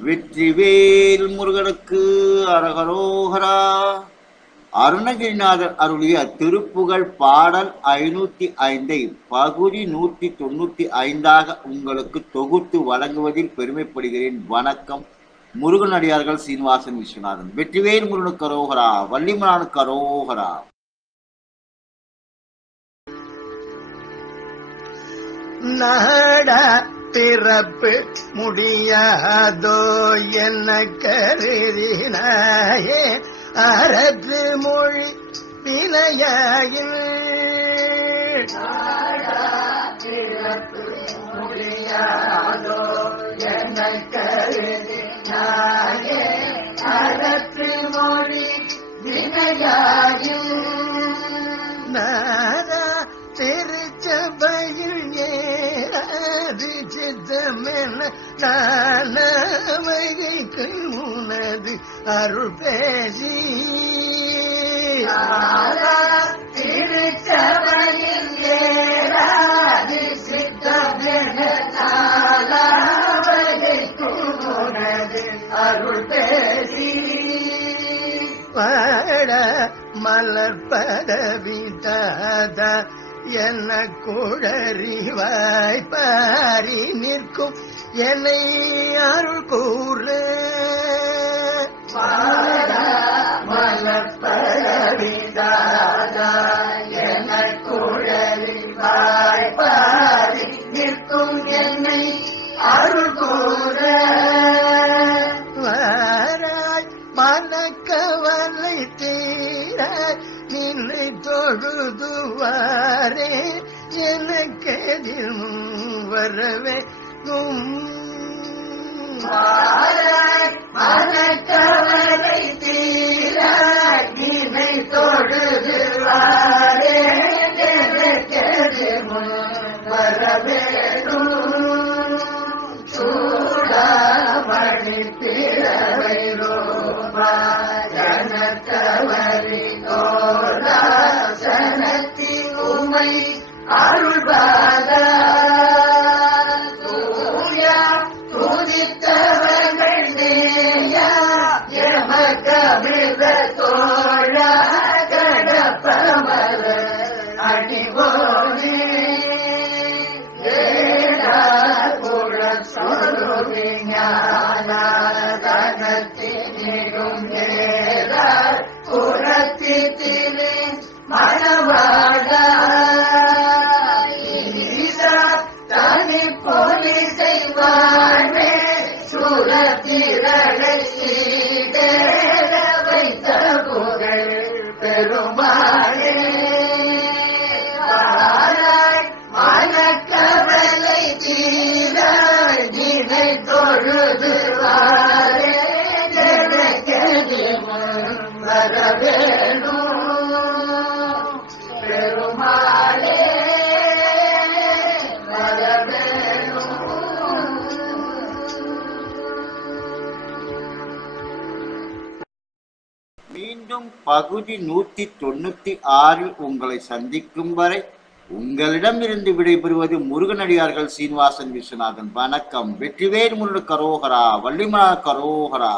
வெற்றிவேல் முருகனுக்கு அரகரோகரா. அருணகிரிநாதர் அருளிய திருப்புகழ் பாடல் ஐநூத்தி ஐந்தை பகுதி நூத்தி தொண்ணூத்தி ஐந்தாக உங்களுக்கு தொகுத்து வழங்குவதில் பெருமைப்படுகிறேன். வணக்கம். முருகனடியார்கள் சீனிவாசன் விஸ்வநாதன். வெற்றிவேல் முருகனுக்கு அரோகரா வள்ளிமலானுக்கு அரோகரா. நாட பிறப்பு முடியாதோ என்ன கருதினாயே? அறத்து மொழி வினையாயில் முடியாதோ என்ன கருதினாயே அறத்து மொழி வினையாயில் சித்தமென நானவைக்கு உனது அருள் பேசி. அருள் பேசி. பாட மலர்பதவிதாத என்ன குழறிவாய் பாரி நிற்கும் என்னை அருள் கூற. என்ன குழறிவாய் பாரி நிற்கும் என்னை அருள் கூற. வாராய் மனக்கவலை தீர நின்னை தொழுதுவாரே எனக்கு எதிர் வரவே? மனக்கவலை தீர நின்னை தொழுதுவாரே எனக்கு எதிர் வரவேணும் சூடாமணி பிறவை உமை அருள்பாதா தூயா துதித்தவர்கள் நேயா. எமக்கமித தோழா கடப்பமர அடிவோனே ஞானத்தினிடும் ஏ செய்வானே. சுரத்திரளை சீடேர வைத்த புகழ் பெருமாளே மனக்கவலை தீர நினை தொழுது வாரே ஜனகதி வரவேணும் மீண்டும் பகுதி நூத்தி தொண்ணூத்தி ஆறில் உங்களை சந்திக்கும் வரை உங்களிடமிருந்து விடைபெறுவது முருகனடியார்கள் சீனிவாசன் விஸ்வநாதன். வணக்கம். வெற்றிவேல் முருகன் கரோகரா வள்ளிமலா கரோகரா.